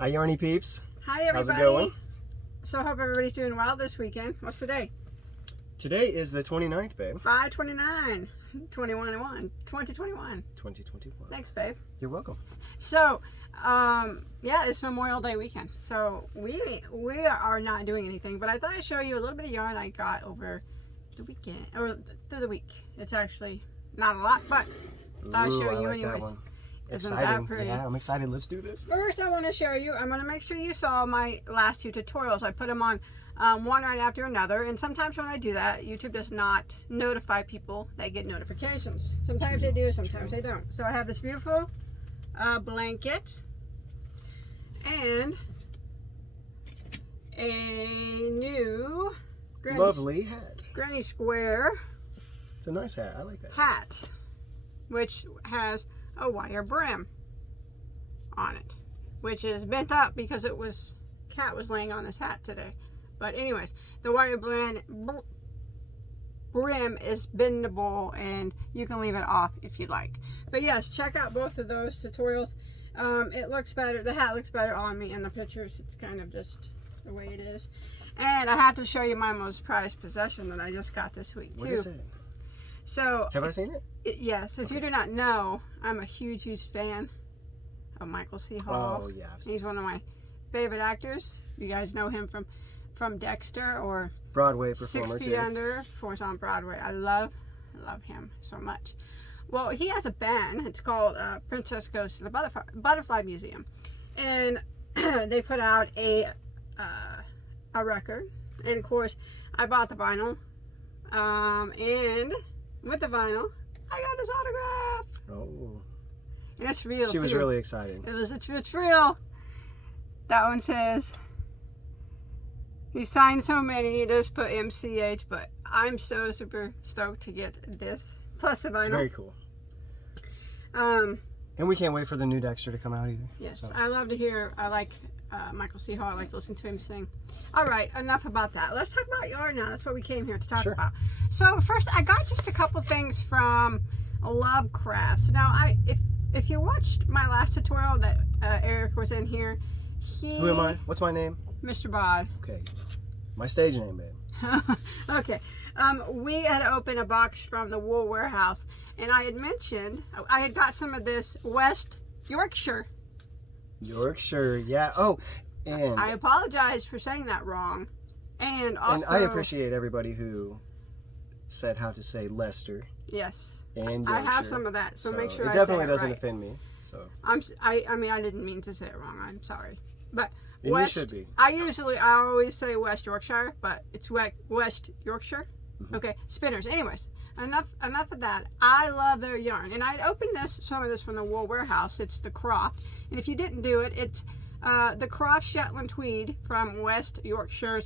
Hi, Yarny peeps. Hi, everybody. How's it going? So I hope everybody's doing well this weekend. What's the day? Today is the 29th, babe. 5/29, 2021. 2021. 2021. Thanks, babe. You're welcome. So, yeah, it's Memorial Day weekend. So we are not doing anything, but I thought I'd show you a little bit of yarn I got over the weekend, or through the week. It's actually not a lot, but I'll show you anyways. Isn't that Exciting. pretty? Yeah, I'm excited. Let's do this. First, I want to show you, I'm going to make sure you saw my last two tutorials. I put them on one right after another, and sometimes when I do that, YouTube does not notify people that get notifications. Sometimes they do, sometimes they don't. So I have this beautiful blanket and a new Lovely hat. Granny Square It's a nice hat. I like that. hat, which has a wire brim on it, which is bent up because cat was laying on this hat today. But anyways, the wire brim is bendable and you can leave it off if you'd like. But yes, check out both of those tutorials. It looks better, the hat looks better on me in the pictures. It's kind of just the way it is. And I have to show you my most prized possession that I just got this week too. What is it? So have I seen it? Yes. If you do not know, I'm a huge fan of Michael C. Hall. Oh yeah. He's one of my favorite actors. You guys know him from Dexter or Broadway performer 6 Feet too. Under, performs on Broadway. I love him so much. Well, he has a band. It's called Princess Goes to the Butterfly Museum, and they put out a record. And of course, I bought the vinyl, and with the vinyl, I got his autograph. Oh. And it's real. She was really excited. It's real. That one says, he signed so many, he just put MCH, but I'm so super stoked to get this. Plus the vinyl. It's very cool. And we can't wait for the new Dexter to come out either. Yes, so. I love to hear, I like Michael C. Hall. I like to listen to him sing. All right, enough about that. Let's talk about yarn now. That's what we came here to talk about. So first, I got just a couple things from Lovecrafts. Now, if you watched my last tutorial that Eric was in here, Who am I? What's my name? Mr. Bod. Okay. My stage name, babe. Okay. We had opened a box from the Wool Warehouse, and I had mentioned I had got some of this West Yorkshire. Yorkshire, yeah. Oh, and I apologize for saying that wrong. And also, I appreciate everybody who said how to say Leicester. Yes. And I Yorkshire. have some of that, so make sure it I definitely say it doesn't right. offend me. So I mean, I didn't mean to say it wrong. I'm sorry, but and West, you should be. I always say West Yorkshire, but it's West Yorkshire. Mm-hmm. Okay, spinners. Anyways, enough of that. I love their yarn, and I opened some of this from the Wool Warehouse. It's the Croft, and if you didn't do it, it's the Croft Shetland Tweed from West Yorkshire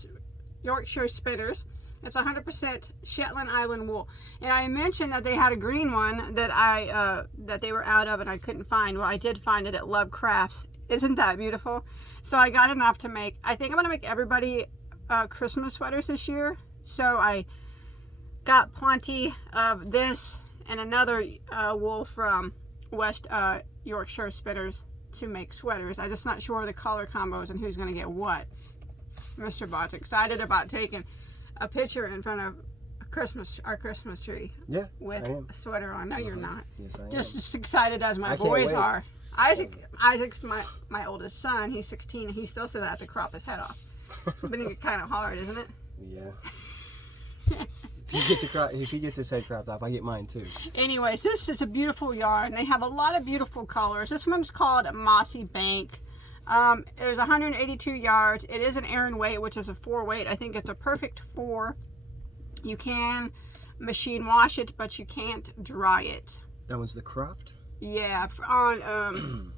Spinners. It's 100% Shetland Island wool. And I mentioned that they had a green one that that they were out of and I couldn't find. Well, I did find it at Lovecrafts. Isn't that beautiful? So I got enough to make. I think I'm going to make everybody Christmas sweaters this year. So I got plenty of this and another wool from West Yorkshire Spinners to make sweaters. I'm just not sure of the color combos and who's going to get what. Mr. Bot's excited about taking a picture in front of our Christmas tree. Yeah, with a sweater on. No, you're not. Yes, I am. Just as excited as my I can't boys wait. are. Isaac's my oldest son. He's 16 and he still says I have to crop his head off. It's been kind of hard, isn't it? Yeah. If he gets his head cropped off, I get mine too. Anyways, this is a beautiful yarn. They have a lot of beautiful colors. This one's called Mossy Bank. There's 182 yards. It is an Heron weight, which is a 4 weight. I think it's a perfect 4. You can machine wash it, but you can't dry it. That was the Croft? Yeah, on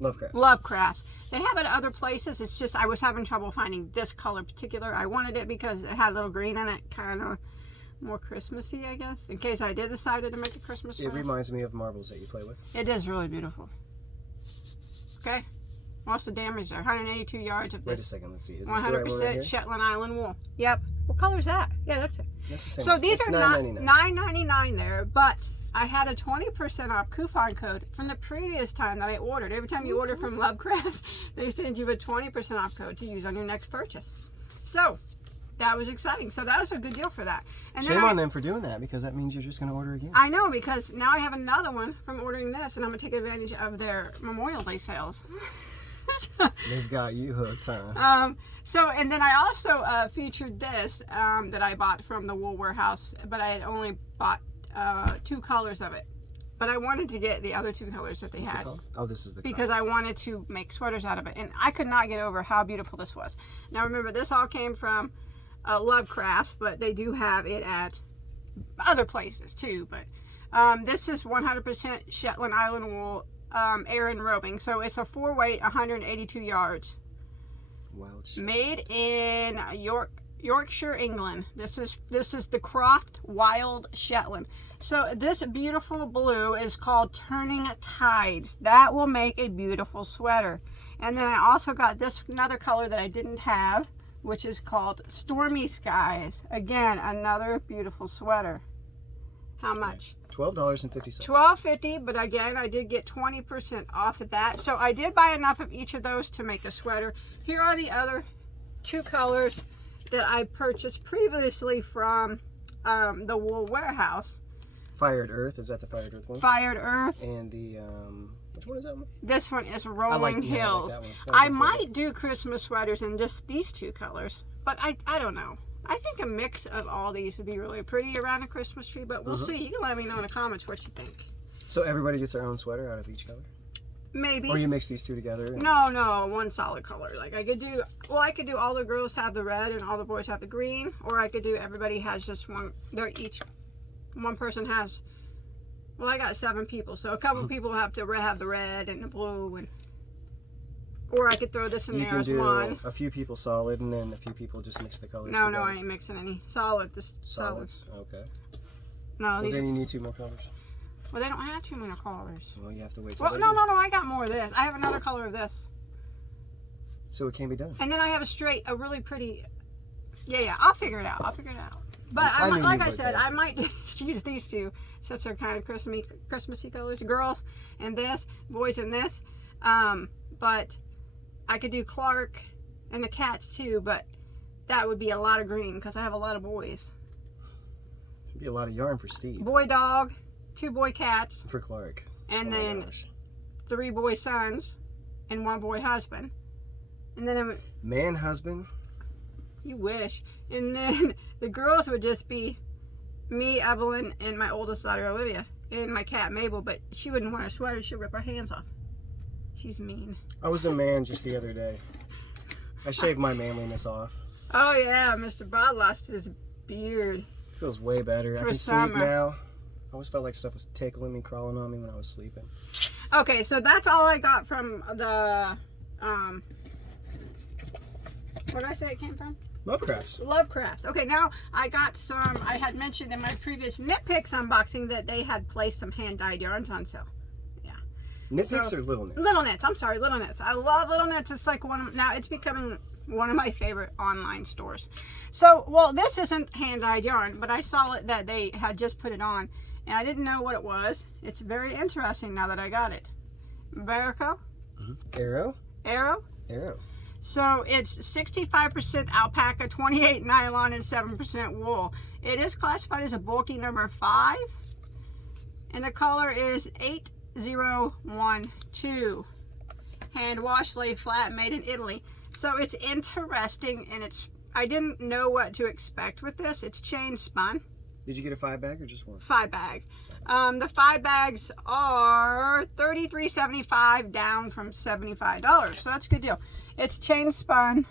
Lovecrafts. They have it other places. It's just I was having trouble finding this color in particular. I wanted it because it had a little green in it, kind of more Christmassy, I guess, in case I did decide to make a Christmas sweater. It reminds me of marbles that you play with. It is really beautiful. Okay. What's the damage there? 182 yards of this. Wait a second, let's see. Is 100% this the right one right here? Shetland Island wool. Yep. What color is that? Yeah, that's it. That's the same So one. these It's are $9.99. $9.99 there, but I had a 20% off coupon code from the previous time that I ordered. Every time you order from Lovecrafts, they send you a 20% off code to use on your next purchase. So that was exciting. So that was a good deal for that. And Shame on them for doing that, because that means you're just going to order again. I know, because now I have another one from ordering this, and I'm going to take advantage of their Memorial Day sales. They've got you hooked, huh? And then I also featured this that I bought from the Wool Warehouse, but I had only bought 2 colors of it. But I wanted to get the other 2 colors that they had. Oh, this is the because I wanted to make sweaters out of it, and I could not get over how beautiful this was. Now remember, this all came from Lovecrafts, but they do have it at other places too. But this is 100% Shetland Island wool, Heron robing. So it's a 4-weight, 182 yards. Wild shit. Made in Yorkshire, England. This is the Croft Wild Shetland. So this beautiful blue is called Turning Tides. That will make a beautiful sweater. And then I also got this another color that I didn't have, which is called Stormy Skies. Again, another beautiful sweater. How much? $12.50. $12.50, but again, I did get 20% off of that. So I did buy enough of each of those to make a sweater. Here are the other 2 colors that I purchased previously from the Wool Warehouse. Fired Earth, is that the Fired Earth one? Fired Earth. And the, which one is that one? This one is Rolling Hills. I like that one. I might do Christmas sweaters in just these 2 colors, but I don't know. I think a mix of all these would be really pretty around a Christmas tree, but we'll see. You can let me know in the comments what you think. So everybody gets their own sweater out of each color? Maybe. Or you mix these 2 together? And... No, one solid color. Like I could do all the girls have the red and all the boys have the green, or I could do everybody has just one. One person has. Well, I got 7 people, so a couple people have to have the red and the blue, and or I could throw this in there as one. You can do a few people solid, and then a few people just mix the colors. No, I ain't mixing any solid. Just solids. Okay. No, well, then you need 2 more colors. Well, they don't have 2 more colors. Well, you have to wait till no, I got more of this. I have another color of this. So it can be done. And then I have a really pretty. Yeah. I'll figure it out. But like I said, I might just use these 2, since they're kind of Christmassy colors. Girls and this, boys and this. But I could do Clark and the cats too, but that would be a lot of green because I have a lot of boys. It'd be a lot of yarn for Steve. Boy dog, 2 boy cats. For Clark. And then 3 boy sons and 1 boy husband. And then man husband? You wish. And then the girls would just be me, Evelyn, and my oldest daughter, Olivia, and my cat, Mabel, but she wouldn't wear a sweater. She'd rip her hands off. She's mean. I was a man just the other day. I shaved my manliness off. Oh, yeah. Mr. Bod lost his beard. Feels way better. I can sleep now. I always felt like stuff was tickling me, crawling on me when I was sleeping. Okay, so that's all I got from the, where did I say it came from? Lovecrafts. Okay, now I got some, I had mentioned in my previous Knit Picks unboxing that they had placed some hand-dyed yarns on sale. Yeah. Knit Picks or Little Knits? Little Knits. I'm sorry, Little Knits. I love Little Knits. It's like now it's becoming one of my favorite online stores. So, well, this isn't hand-dyed yarn, but I saw it that they had just put it on, and I didn't know what it was. It's very interesting now that I got it. Barco? Arrow? Arrow. So it's 65% alpaca, 28 nylon, and 7% wool. It is classified as a bulky number 5. And the color is 8012. Hand wash, lay flat, made in Italy. So it's interesting, and I didn't know what to expect with this. It's chain spun. Did you get a 5-bag or just one? 5-bag. The 5 bags are $33.75 down from $75. So that's a good deal. It's chain spun.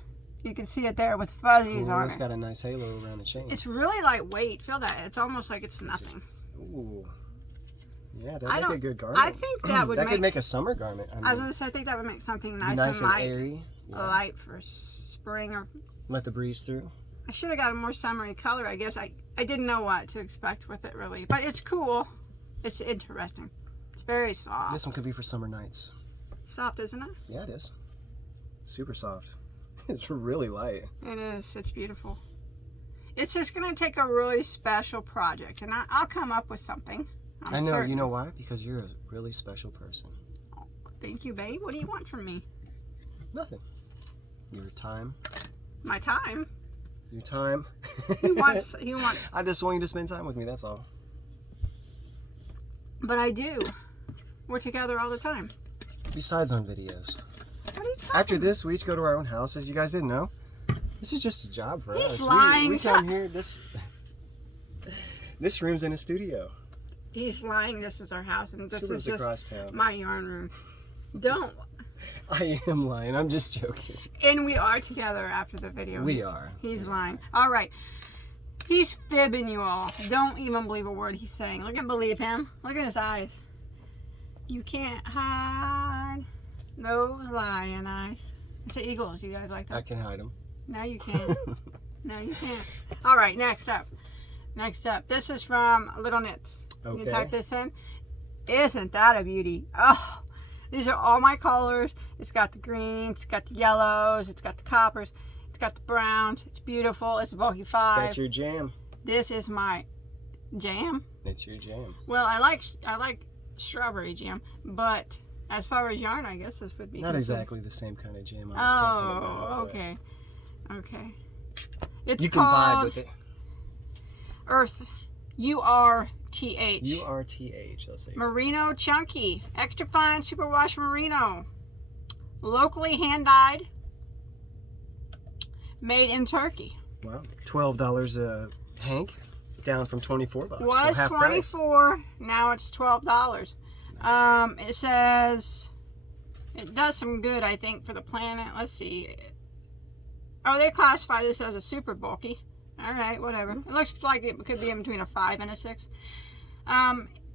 You can see it there with fuzzies on it. It's got a nice halo around the chain. It's really lightweight. Feel that. It's almost like it's nothing. Ooh. Yeah, that'd make a good garment. I think that would could make a summer garment. I was going to say, I think that would make something nice and light. Airy. Yeah. Light for spring. Or let the breeze through. I should have got a more summery color, I guess. I didn't know what to expect with it, really. But it's cool. It's interesting. It's very soft. This one could be for summer nights. Soft, isn't it? Yeah, it is. Super soft. It's really light. It is. It's beautiful. It's just going to take a really special project, and I'll come up with something. I know. certain. You know why? Because you're a really special person. Thank you, babe. What do you want from me? Nothing. Your time. My time? Your time. He wants. I just want you to spend time with me. That's all. But I do. We're together all the time. Besides on videos. What are you talking? After this, we each go to our own houses. You guys didn't know. This is just a job for He's us. lying. We come here. This room's in a studio. He's lying. This is our house, and this She is lives just across town. my yarn room. Don't. I am lying. I'm just joking. And we are together after the video. We are. He's lying. All right. He's fibbing you all. Don't even believe a word he's saying. Look and believe him. Look at his eyes. You can't hide those lion eyes. It's the eagles. You guys like that? I can hide them. No, you can't. No, you can't. All right, next up. Next up. This is from Little Knits. Okay. You type this in. Isn't that a beauty? Oh, these are all my colors. It's got the greens, it's got the yellows, it's got the coppers, it's got the browns. It's beautiful. It's a bulky 5. That's your jam. This is my jam. It's your jam. Well, I like strawberry jam, but as far as yarn, I guess this would be Not considered- exactly the same kind of jam I was talking about. Oh, but okay. Okay. It's You can vibe called with it. Earth. URTH. URTH, let's see. Merino Chunky. Extra fine superwash merino. Locally hand dyed. Made in Turkey. Wow. $12 a hank, down from $24. Was so half price. $24. Now it's $12. It says it does some good, I think, for the planet. Let's see. Oh, they classify this as a super bulky. All right, whatever. It looks like it could be in between a 5 and a 6.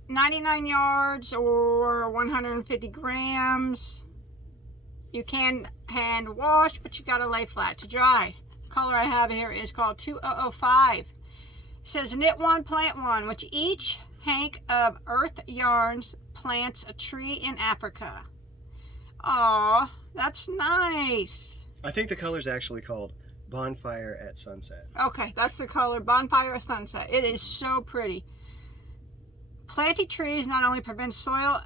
99 yards or 150 grams. You can hand wash, but you gotta lay flat to dry. The color I have here is called 2005. It says knit one, plant one, which each hank of Earth Yarns plants a tree in Africa. Aw, that's nice. I think the color's actually called Bonfire at Sunset. Okay, that's the color Bonfire at Sunset. It is so pretty. Planting trees not only prevents soil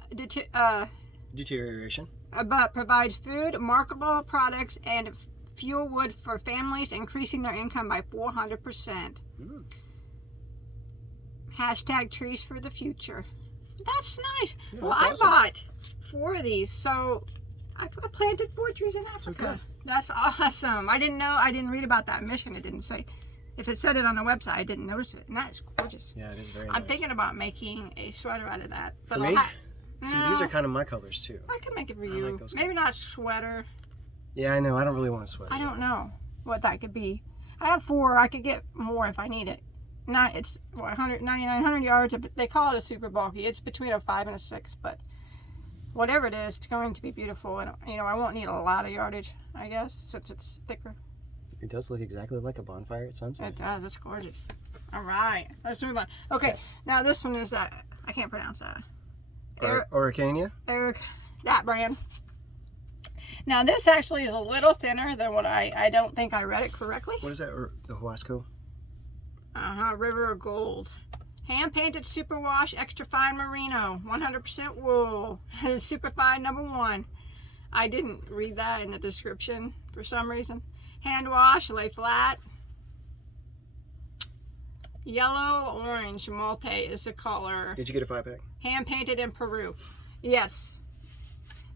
Deterioration. but provides food, marketable products, and fuel wood for families, increasing their income by 400%. Mm. Hashtag trees for the future. That's nice. Yeah, Well, that's I awesome. bought 4 of these, so I planted 4 trees in Africa. okay. That's awesome. I didn't know. I didn't read about that mission. It didn't say. If it said it on the website, I didn't notice it. And that's gorgeous. Yeah, it is very nice. I'm thinking about making a sweater out of that. But For I'll me? See, these No, are kind of my colors too. I can make it for I you. like those Maybe not sweater. Yeah, I know. I don't really want to sweat. I don't know what that could be. I have 4. I could get more if I need it. Not it's what 100 yards. They call it a super bulky. It's between a 5 and a 6, but whatever it is, it's going to be beautiful. And I won't need a lot of yardage, I guess, since it's thicker. It does look exactly like a bonfire at sunset. It does. It's gorgeous. All right, let's move on. Okay, now this one is that I can't pronounce that. Oricania? Eric, that brand. Now this actually is a little thinner than what I don't think I read it correctly. What is that? The Huasco? River of Gold. Hand painted superwash extra fine merino, 100% wool. Super fine number 1. I didn't read that in the description for some reason. Hand wash, lay flat. Yellow orange multi is the color. Did you get a 5-pack? Hand painted in Peru. Yes.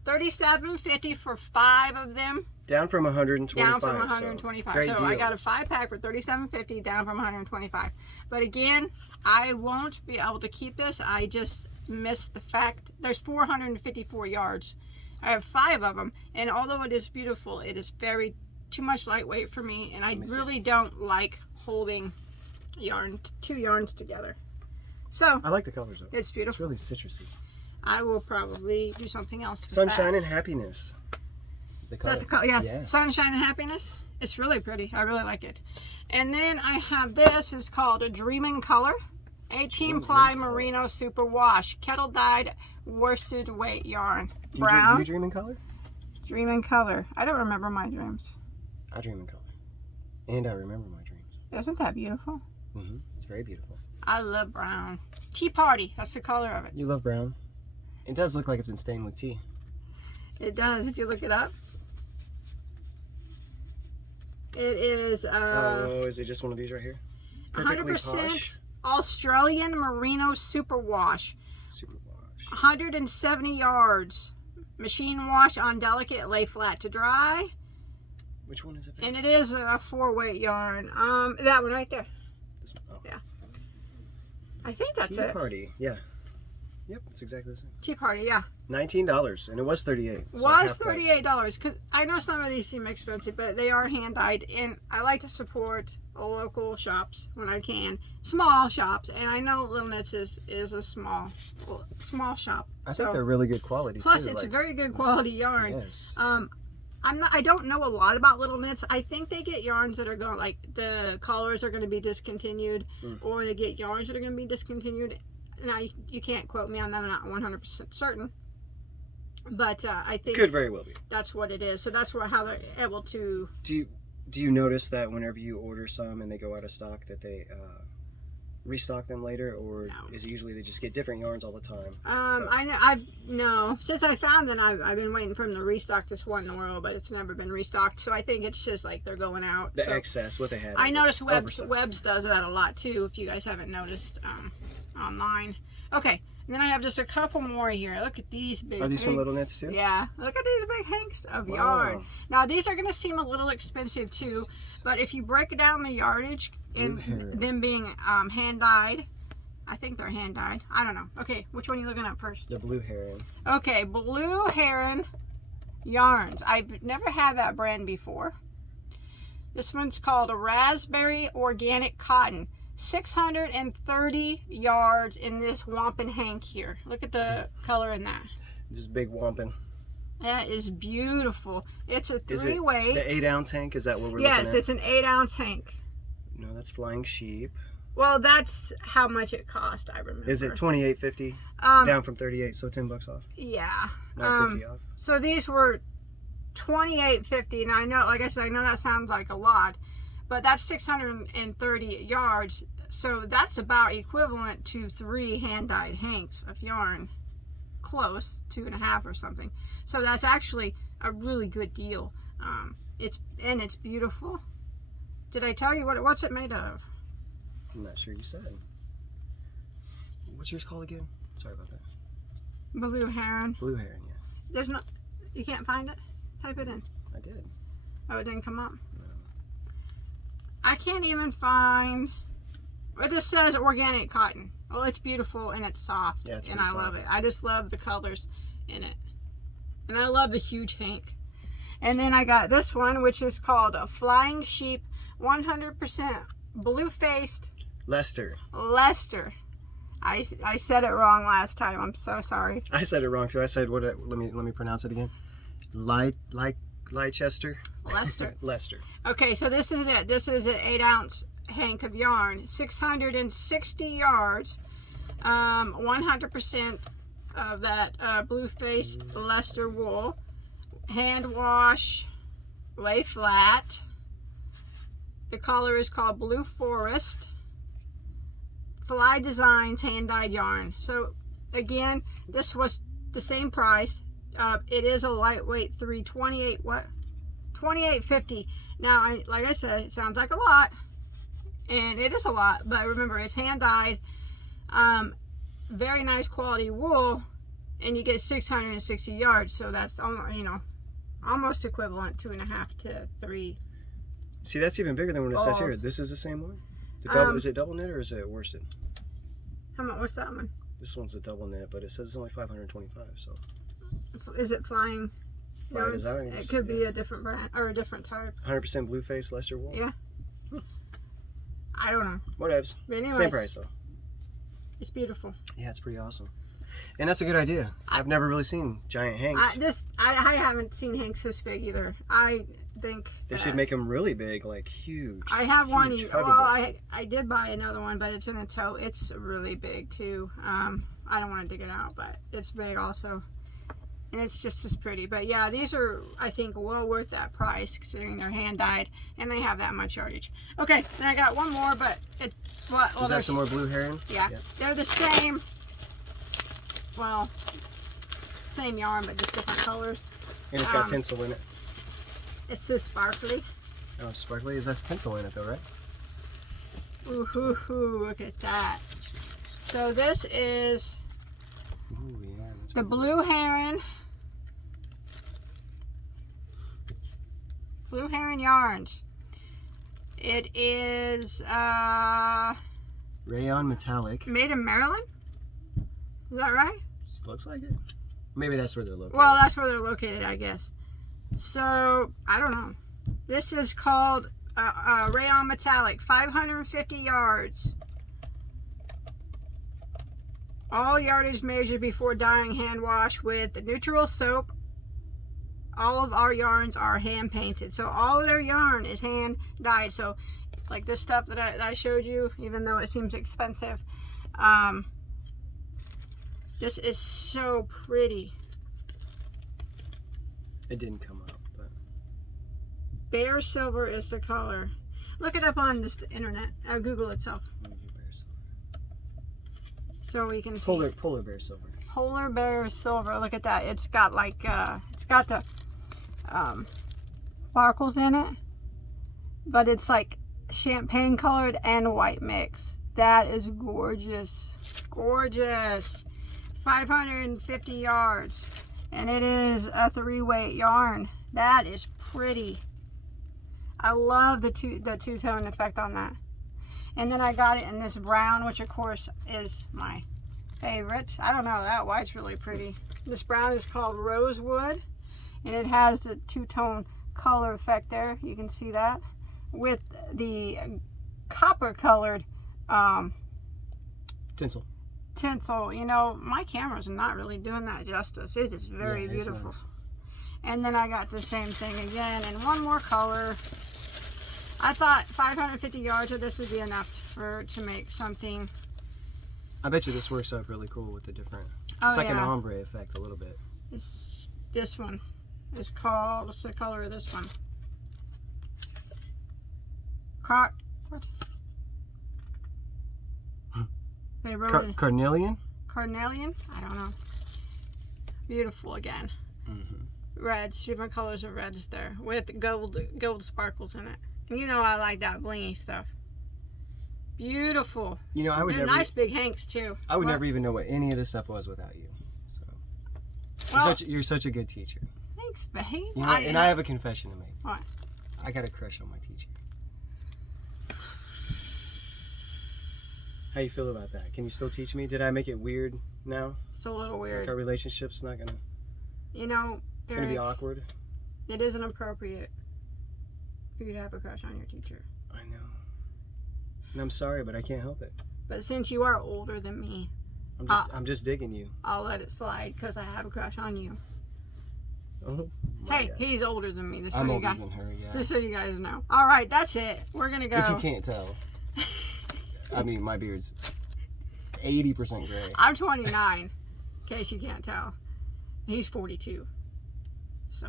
$37.50 for 5 of them. Down from 125. Down from 125. Great So deal. I got a 5-pack for $37.50, down from 125. But again, I won't be able to keep this. I just missed the fact there's 454 yards. I have 5 of them, and although it is beautiful, it is very too much lightweight for me, and I really don't like holding two yarns together. So I like the colors though. it's beautiful. It's really citrusy. I will probably do something else with Sunshine that. and happiness. The Is that the color? Yes, Sunshine and Happiness. It's really pretty. I really like it. And then I have this. It's called a Dreamin' Color. 18 ply merino super wash. Kettle dyed worsted weight yarn. Brown. Do you dream in color? Dreamin' Color. I don't remember my dreams. I dream in color. And I remember my dreams. Isn't that beautiful? It's very beautiful. I love brown. Tea Party. That's the color of it. You love brown. It does look like it's been stained with tea. It does. Did you look it up? It is is it just one of these right here? 100% Australian Merino Superwash. Superwash. 170 yards. Machine wash on delicate, lay flat to dry. Which one is it? And it is a 4-weight yarn. That one right there. This one. Oh. Yeah. I think that's Tea it. Party. Yeah. Yep, it's exactly the same. Tea Party, yeah. $19, and it was $38. So Was $38, because I know some of these seem expensive, but they are hand dyed, and I like to support local shops when I can, small shops, and I know Little Knits is a small shop. I think they're really good quality plus too. it's very good quality yarn. Yes. I don't know a lot about Little Knits. I think they get yarns that are going, like the colors are going to be discontinued, or they get yarns that are going to be discontinued. Now you can't quote me on that. I'm not 100% certain, but I think could very well be. That's what it is. So that's how they're able to. Do you notice that whenever you order some and they go out of stock, that they restock them later, or is it usually they just get different yarns all the time? I know since I found them, I've been waiting for them to restock this one in a row, but it's never been restocked. So I think it's just like they're going out. The excess, what they had. I noticed Webb's does that a lot too. If you guys haven't noticed online. Okay, and then I have just a couple more here. Look at these big. Are these hanks. from Little Knits too? Yeah, look at these big hanks of yarn. Now these are going to seem a little expensive too, but if you break down the yardage and them being hand dyed, I think they're hand dyed. I don't know. Okay, which one are you looking at first? The Blue Heron. Okay, Blue Heron yarns. I've never had that brand before. This one's called a Raspberry Organic Cotton. 630 yards in this wampum hank here. Look at the color in that. Just big wampum. That is beautiful. It's a 3-weight. The 8-ounce hank, is that what we're looking at? Yes, it's an 8-ounce hank. No, that's Flying Sheep. Well, that's how much it cost, I remember. Is it $28.50? Down from $38, so $10 off. Yeah. Not $50 off. So these were $28.50, and I know, like I said, I know that sounds like a lot, but that's 630 yards, so that's about equivalent to 3 hand-dyed hanks of yarn. Close, 2.5 or something. So that's actually a really good deal. It's beautiful. Did I tell you what's it made of? I'm not sure you said. What's yours called again? Sorry about that. Blue Heron. Blue Heron, yeah. There's no, you can't find it? Type it in. I did. Oh, it didn't come up? No. I can't even find, it just says organic cotton. Well, it's beautiful and it's soft. Yeah, it's and really I soft. love it. I just love the colors in it. And I love the huge hank. And then I got this one, which is called a Flying Sheep 100% blue-faced Lester. I said it wrong last time. I'm so sorry. I said it wrong too. I said, let me pronounce it again. Leicester. Lester. Lester. Okay, so this is it. This is an 8-ounce hank of yarn, 660 yards, 100% of that blue-faced Leicester wool, hand wash, lay flat. The color is called Blue Forest. Fly Designs hand-dyed yarn. So again, this was the same price. It is a lightweight 28.50. Now, like I said, it sounds like a lot, and it is a lot. But remember, it's hand-dyed, very nice quality wool, and you get 660 yards. So that's almost equivalent 2.5 to 3. See, that's even bigger than what it says here. This is the same one? Is it double knit or is it worsted? How much? What's that one? This one's a double knit, but it says it's only $525. So is it Flying? Fly Designs. It could be a different brand or a different type. 100% blue face Leicester wool. Yeah. I don't know. Whatevs. But anyways, same price though. It's beautiful. Yeah, it's pretty awesome. And that's a good idea. I've never really seen giant hanks. I haven't seen hanks this big either. I think they should make them really big, like huge. I have one. Huggable. Well, I did buy another one, but it's in a tote. It's really big too. I don't want to dig it out, but it's big also. and it's just as pretty. But yeah, these are, I think, well worth that price considering they're hand dyed and they have that much yardage. Okay, then I got one more, but it. Well, Is that some more blue heron? Yeah, they're the same. Well, same yarn, but just different colors. And it's got tinsel in it. It says sparkly. Oh, sparkly. Is that tinsel in it though, right? Ooh, hoo, hoo, look at that. So this is Ooh, yeah, that's the cool. Blue Heron. Blue Heron yarns. It is Rayon metallic. made in Maryland. Is that right? Looks like it. Maybe that's where they're located. Well, that's where they're located, I guess. So I don't know. This is called Rayon Metallic, 550 yards. All yardage measured before dyeing, hand wash with neutral soap. All of our yarns are hand painted. So all of their yarn is hand dyed. So like this stuff that I showed you, even though it seems expensive, this is so pretty. It didn't come up, but Bear silver is the color. Look it up on this internet. Google itself. maybe bear silver. So we can see. Polar bear silver. Polar bear silver. Look at that. It's got like it's got the sparkles in it, but it's like champagne colored and white mix. That is gorgeous. Gorgeous. 550 yards, and it is a 3-weight yarn. That is pretty. I love the two-tone effect on that. And then I got it in this brown, which of course is my favorite. I don't know, that white's really pretty. This brown is called Rosewood, and it has the two-tone color effect there. You can see that with the copper colored Tinsel. tinsel. You know, my camera's not really doing that justice. It is very beautiful. Nice. And then I got the same thing again in one more color. I thought 550 yards of this would be enough to make something. I bet you this works out really cool with the different. Oh, It's like an yeah. ombre effect a little bit. This one is called, what's the color of this one? What? They wrote it. Carnelian? Carnelian? I don't know. Beautiful again. Mm-hmm. Reds, different colors of reds there with gold sparkles in it. And you know I like that blingy stuff. Beautiful. You know, I would They're never. nice big hanks too. I would Well, never even know what any of this stuff was without you. So Well, you're such a good teacher. thanks, babe. You know, and I have a confession to make. What? I got a crush on my teacher. How you feel about that? Can you still teach me? Did I make it weird now? It's a little Like weird. our relationship's not gonna. You know, It's gonna be Eric, awkward. it isn't appropriate for you to have a crush on your teacher. I know. And I'm sorry, but I can't help it. But since you are older than me, I'm just digging you. I'll let it slide because I have a crush on you. Oh. my Hey, gosh. he's older than me. Just so I'm you older guys, than her. Yeah. just so you guys know. All right, that's it. We're gonna go. If you can't tell, I mean, my beard's 80% gray. I'm 29, in case you can't tell. He's 42. So.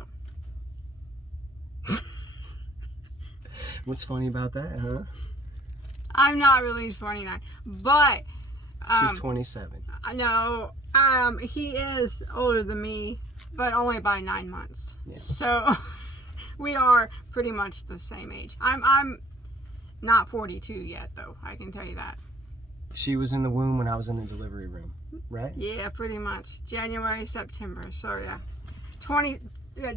What's funny about that, huh? I'm not really 29, but She's 27. no, he is older than me, but only by 9 months. Yeah. So we are pretty much the same age. I'm not 42 yet, though. I can tell you that. She was in the womb when I was in the delivery room, right? Yeah, pretty much. January, September. So yeah,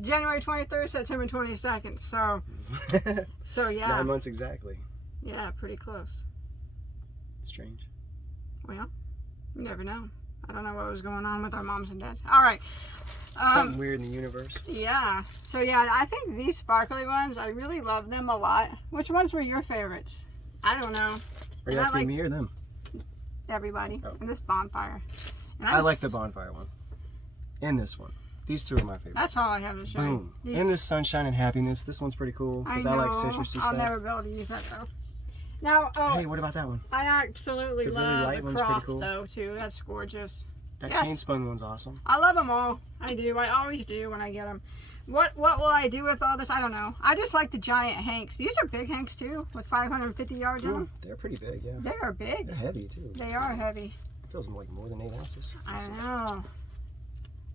January 23rd, September 22nd. So yeah. 9 months exactly. Yeah, pretty close. Strange. Well, you never know. I don't know what was going on with our moms and dads. All right. Something weird in the universe. Yeah. So yeah, I think these sparkly ones, I really love them a lot. Which ones were your favorites? I don't know. Are you And I asking like me or them? everybody. Oh. And this bonfire. And I like the bonfire one. And this one. These two are my favorites. That's all I have to show you. Boom. These And this sunshine and happiness. This one's pretty cool because I like citrusy I'll stuff. never be able to use that though. Now, Hey, what about that one? I absolutely The really love light the one's pretty croft cool. though too. That's gorgeous. That Yes. chain spun one's awesome. I love them all. I do. I always do when I get them. What will I do with all this? I don't know. I just like the giant hanks. These are big hanks too, with 550 yards in them. They're pretty big, yeah. They are big. They're heavy too. They are heavy. It feels like more than 8 ounces. I know.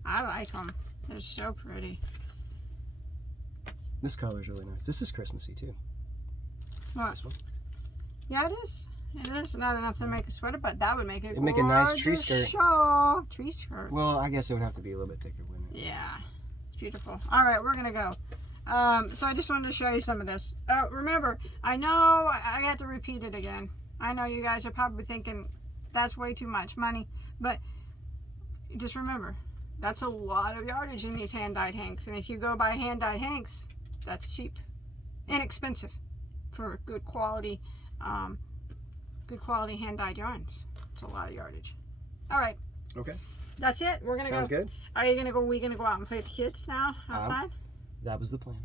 I like them. They're so pretty. This color is really nice. This is Christmassy too. What? This one. Yeah, it is. It is not enough to make a sweater, but that would make it. It'd make a nice tree skirt. Shawl. Tree skirt. Well, I guess it would have to be a little bit thicker, wouldn't it? Yeah, it's beautiful. All right, we're gonna go. So I just wanted to show you some of this. Remember, I know I got to repeat it again. I know you guys are probably thinking that's way too much money, but just remember, that's a lot of yardage in these hand-dyed hanks. And if you go buy hand-dyed hanks, that's cheap, inexpensive for good quality hand-dyed yarns. It's a lot of yardage. All right. Okay. That's it. We're gonna Sounds go. good. Are you gonna go? We gonna go out and play with the kids now outside? That was the plan.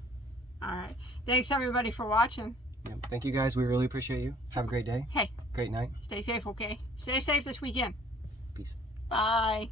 All right. Thanks everybody for watching. Yep. Thank you guys. We really appreciate you. Have a great day. Hey. Great night. Stay safe, okay? Stay safe this weekend. Peace. Bye.